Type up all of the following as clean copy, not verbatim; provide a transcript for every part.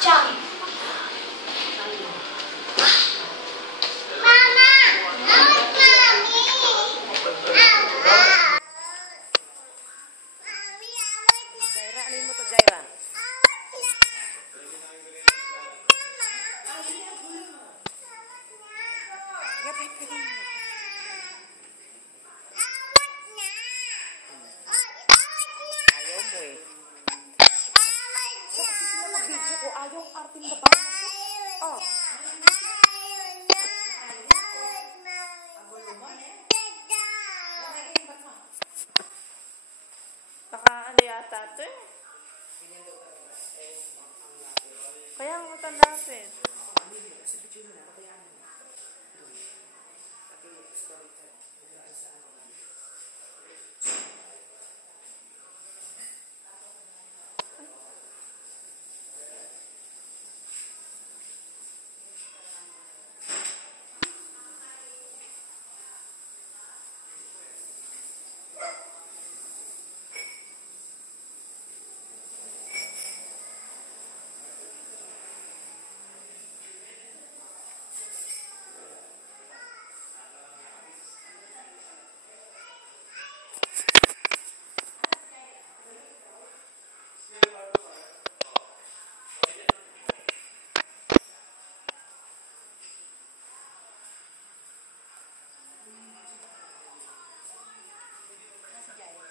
Chang. Mama! Out, Mommy! Jaira, ano mo to, Jaira? Ayaw mo eh. Kasi sila mag-video ko, ayaw ang arting babae. Oh. Baka ano yata ito eh. Kaya ang matanda kasi.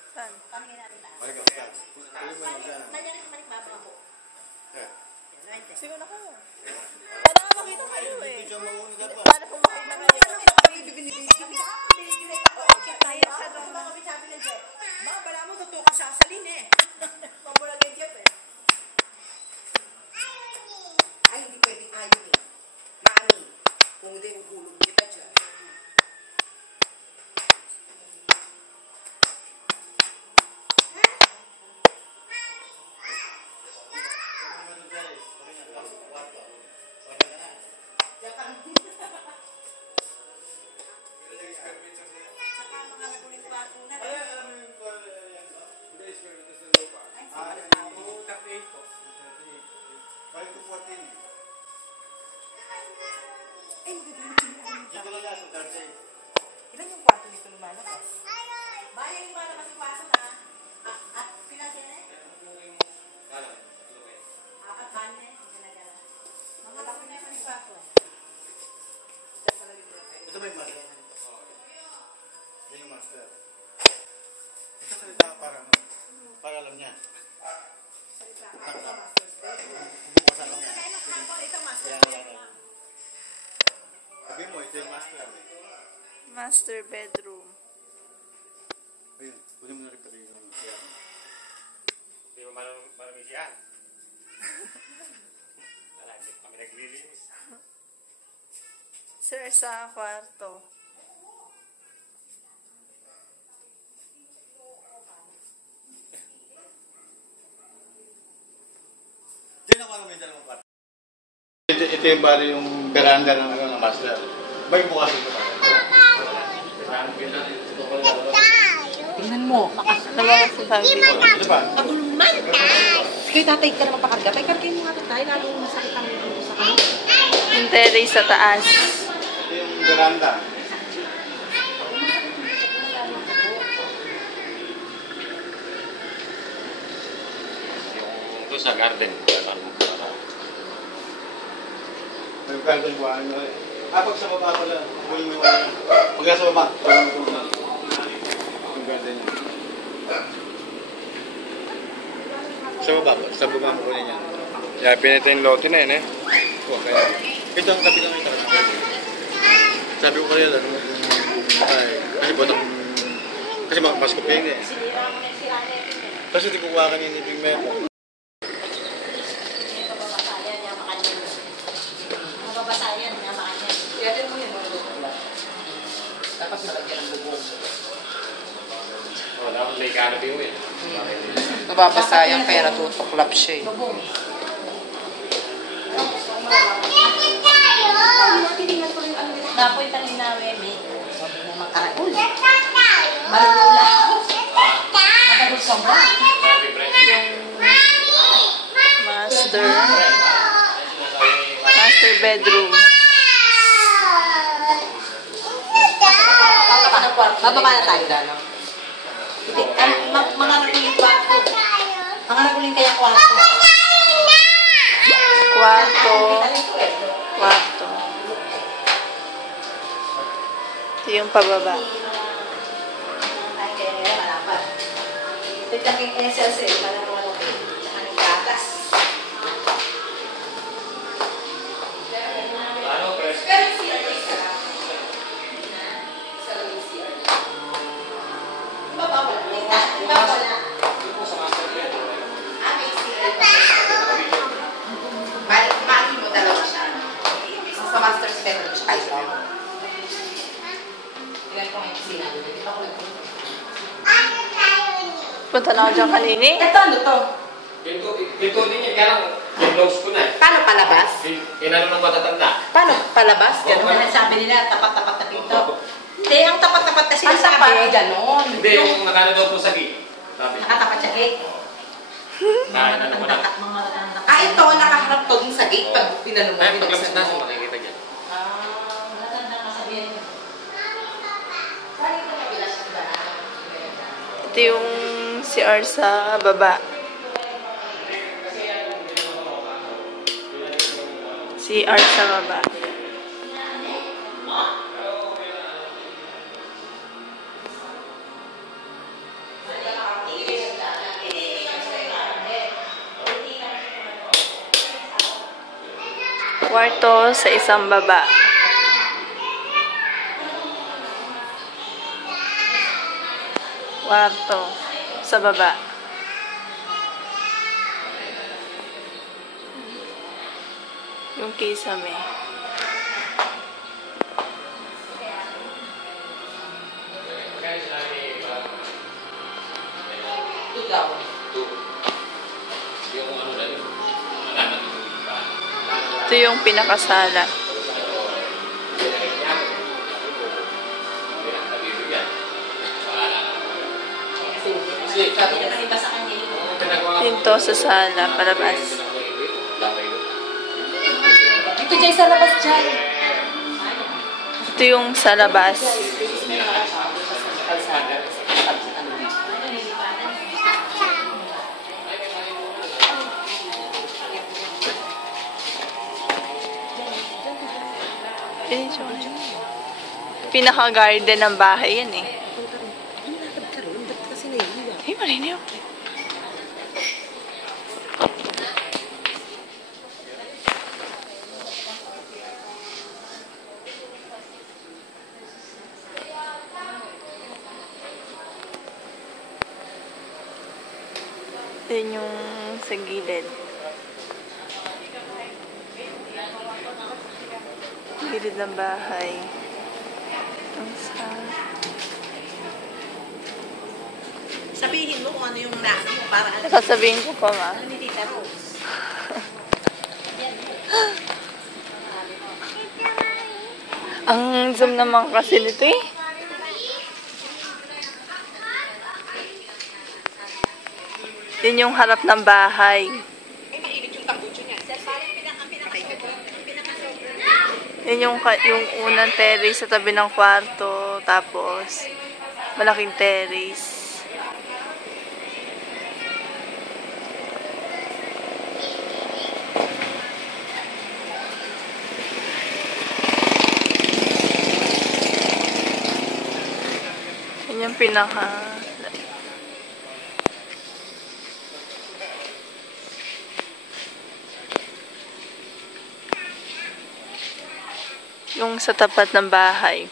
Saan? Paningin natin taas. Manik babang ako. Sigo na kayo. Para makita kayo eh. Para po makita kayo. Mga bala mo, totoo ka sasalin eh. Pamulang yung Jeff eh. Ay, hindi pwedeng ayaw eh. Mami, kung hindi, uhulog kita dyan. Ilan yung kwarto nito lumalabas? Bayan yung lumalabas yung kwarto na. At pinasya na eh. Apat bayan na eh. Mga tapos na yung kwarto. Ito ba yung master? Ito yung master. Ito salita para alam niya. Hindi ko salang yan. Sabi mo, ito yung master. Master bedroom. Ayun, kunin mo na rin pala yung siya. Hindi mo malamig siya. Nalagit kami naglilinis. Sir, sa kwarto. Diyan ako naman yung dalawang kwarto. Ito yung bali yung veranda ng master. May bukas ito pa. Tingnan mo. Dalawa sa sabi. Ito pa. Pagulong man. Kaya tatay ka naman pakarga. Ay, kargay mo nga ito tayo. Lalong masakit ang ito sa kanya. Yung terrace sa taas. Ito yung veranda. Yung doon sa garden. May garden ko ano eh. Pag sa baba pala, kunin mo yung ano. Pag nasa baba, parang ito na. Yung garden niya. Sa baba mo kunin yan. Yeah, pinita yung lote na yun eh. O, kaya. Ito ang kabilang ito. Sabi ko kanila, ay, kasi botang, kasi mas kopeng eh. Kasi di kukuha ka niya ni Big Mepo. Mababasayan niya makanya. Kaya mo yan. Dapat malagyan ng bubong. Oh, dapat may canopy mo eh. Nababasayan kaya natutuklap siya eh. Bubong. Napoy tang linawe, may. Sabi mo makaragul. Malulula. Matagol sobra. Yung master. master bedroom. Bababa na tayo dalo. Hindi, mga nakuling kwarto. Mga nakuling kaya kwarto. Kwarto. Kwarto. Ito yung pababa. Ay, kaya malapat. Ito yung SLC, malapat. Tsaka ng gatas. Ano, press? Mali mo dalawa siya. Sa master's bedroom siya kayo. Tingnan ko ngayon sinabi. Hindi pa ko nagpunta. Punta na ako dyan kanini. Ito, ano to? Pinto din yan, kaya lang, close ko na eh. Paano palabas? Inano ng matatanda. Paano palabas? Ganun. Ganun. Sabi nila, tapat-tapat na pinto. Hindi, ang tapat-tapat na sinasabi. Ganon. Hindi, yung nakano daw po sa gate. Sabi. Nakatapat siya gate. Ano mo na. Ah, ito, nakaharap to dun sa gate pag pinanong mo. Ay, paglabas na, makikita dyan. Ito yung CR sa baba. CR sa baba. Kwarto sa isang baba. Kwarto sa baba. Yung kisame. Ito daw. Yung ano na yun. Alaman yung iba. Ito yung pinakasala. Kasi, Sabi naman iba sa kanya yun. Pinto sa sala, palabas. Ito dyan sa labas dyan. Ito yung sa labas. Pinaka-garden ng bahay yan eh. Ay, malinaw. Yan yung sa gilid. Gilid ng bahay. Ang sa... Sabihin mo kung ano yung nasa mo para ano. Sasabihin ko pa, ma. Ano ni Tita Rose? Ang zoom naman kasi nito eh. Yun yung harap ng bahay. Ay, mainit yung tambucho niya. Yun yung unang terrace sa tabi ng kwarto. Tapos, malaking terrace. Yun yung pinaka... Yung sa tapat ng bahay.